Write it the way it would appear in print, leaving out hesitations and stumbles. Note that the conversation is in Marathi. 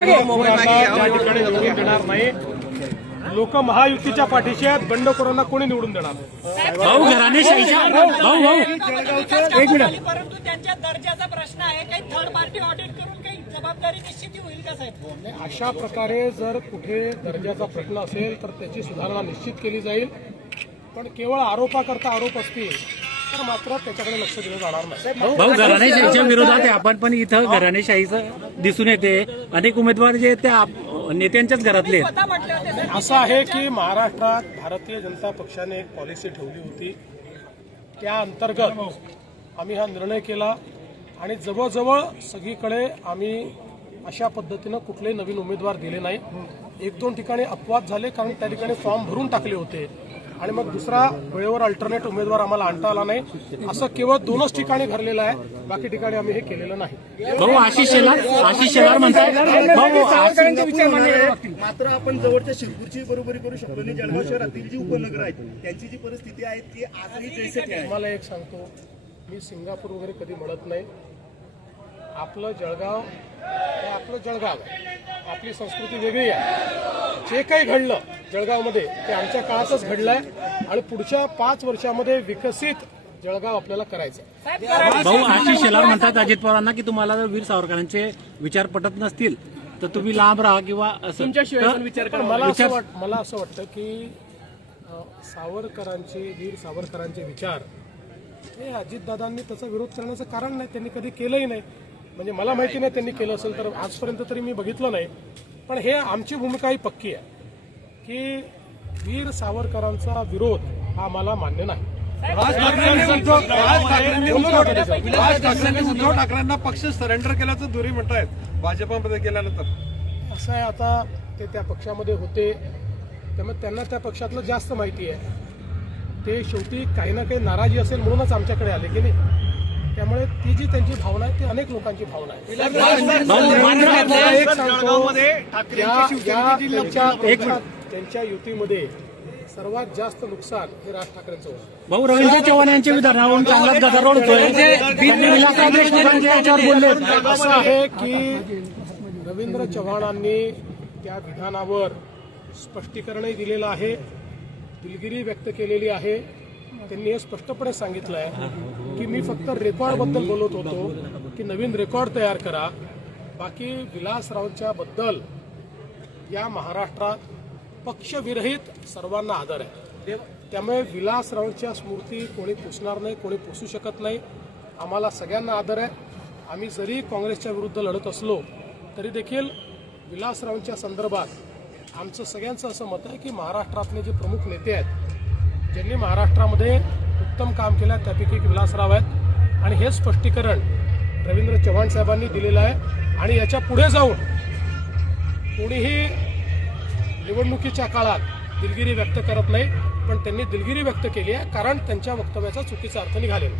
त्या ठिकाणी निवडून देणार नाही. लोक महायुतीच्या पाठीशी आहेत. बंडखोरांना कोणी निवडून देणार? भाऊ घराणेशाहीच्या भाऊ एक मिनिट. परंतु त्यांच्या दर्जाचा प्रश्न आहे. काही थर्ड पार्टी ऑडिट करून काही जबाबदारी निश्चिती होईल का साहेब? अशा प्रकारे जर कुठे दर्जाचा प्रश्न असेल तर त्याची सुधारणा निश्चित केली जाईल. पण केवळ आरोपाकरता आरोप असतील तर मात्र त्याच्याकडे लक्ष दिलं जाणार नाही. भाऊ घराणेशाहीच्या विरोधात आपण पण इथं घराणेशाहीचं दिसून येते. अनेक उमेदवार जे त्या नेत्यांच्याच घरातले आहेत. असं आहे की महाराष्ट्रात भारतीय जनता पक्षाने एक पॉलिसी ठेवली होती. त्या अंतर्गत आम्ही हा निर्णय केला आणि जवळजवळ सगळीकडे आम्ही अशा पद्धतीनं कुठलेही नवीन उमेदवार दिले नाही. एक दोन ठिकाणी अपवाद झाले कारण त्या ठिकाणी फॉर्म भरून टाकले होते आणि मग दुसरा वेळेवर अल्टरनेट उमेदवार आम्हाला आणता आला नाही. असं केवळ 2च ठिकाणी घडलेलं आहे. बाकी ठिकाणी आम्ही हे केलेलं नाही. भाऊ आशिष शेलार म्हणतात मात्र आपण जवळच्या शिरपूरची बरोबरी करू शकतो आणि जळगाव शहरातील जी उपनगर आहेत त्यांची जी परिस्थिती आहे ती आजही जैसे आहे. मला एक सांगतो, मी सिंगापूर वगैरे कधी म्हणत नाही. आपलं जळगाव हे आपलं जळगाव आहे. आपली संस्कृती वेगळी आहे. जे काही घडलं जळगावमध्ये ते आमच्या काळातच घडलंय आणि पुढच्या 5 वर्षामध्ये विकसित जळगाव आपल्याला करायचं. भाऊ आशिष शेलार म्हणतात अजित पवारांना की तुम्हाला जर वीर सावरकरांचे विचार पटत नसतील तर तुम्ही लांब राहा किंवा असं. पण मला असं वाटतं की वीर सावरकरांचे विचार हे अजितदादांनी त्याचा विरोध करण्याचं कारण नाही. त्यांनी कधी केलंही नाही. म्हणजे मला माहिती नाही त्यांनी केलं असेल तर आजपर्यंत तरी मी बघितलं नाही. पण हे आमची भूमिका ही पक्की आहे की वीर सावरकरांचा विरोध हा आम्हाला मान्य नाही. उद्धव ठाकरेंना पक्ष सरेंडर केल्याचं दुरी म्हणतायत भाजपामध्ये गेल्यानंतर. असं आहे, आता ते त्या पक्षामध्ये होते त्यामुळे त्यांना त्या पक्षातलं जास्त माहिती आहे. ते शेवटी काही ना काही नाराजी असेल म्हणूनच आमच्याकडे आले की नाही. त्यामुळे ती जी त्यांची भावना आहे ती अनेक लोकांची भावना आहे. त्यांच्या युतीमध्ये सर्वात जास्त नुकसान हे राज ठाकरेंचं होतं. भाऊ रवींद्र चव्हाण यांच्या विधानावरून चांगलाच गदारोळ होतोय. असं आहे की रवींद्र चव्हाणांनी त्या विधानावर स्पष्टीकरणही दिलेलं आहे. दिलगिरी व्यक्त केलेली आहे. त्यांनी हे स्पष्टपणे सांगितलं आहे की मी फक्त रेकॉर्डबद्दल बोलत होतो की नवीन रेकॉर्ड तयार करा. बाकी विलासरावांच्या बद्दल या महाराष्ट्रात पक्षविरहित सर्वांना आदर आहे. त्यामुळे विलासरावांच्या स्मृती कोणी पुसणार नाही, कोणी पुसू शकत नाही. आम्हाला सगळ्यांना आदर आहे. आम्ही जरी काँग्रेसच्या विरुद्ध लढत असलो तरी देखील विलासरावांच्या संदर्भात आमचं सगळ्यांचं असं मत आहे की महाराष्ट्रातले जे प्रमुख नेते आहेत ज्यांनी महाराष्ट्रामध्ये उत्तम काम केलं आहे त्यापैकी एक विलासराव आहेत. आणि हे स्पष्टीकरण रवींद्र चव्हाण साहेबांनी दिलेलं आहे. आणि याच्या पुढे जाऊन कोणीही निवडणुकीच्या काळात दिलगिरी व्यक्त करत नाही. पण त्यांनी दिलगिरी व्यक्त केली आहे कारण त्यांच्या वक्तव्याचा चुकीचा अर्थ निघालेला.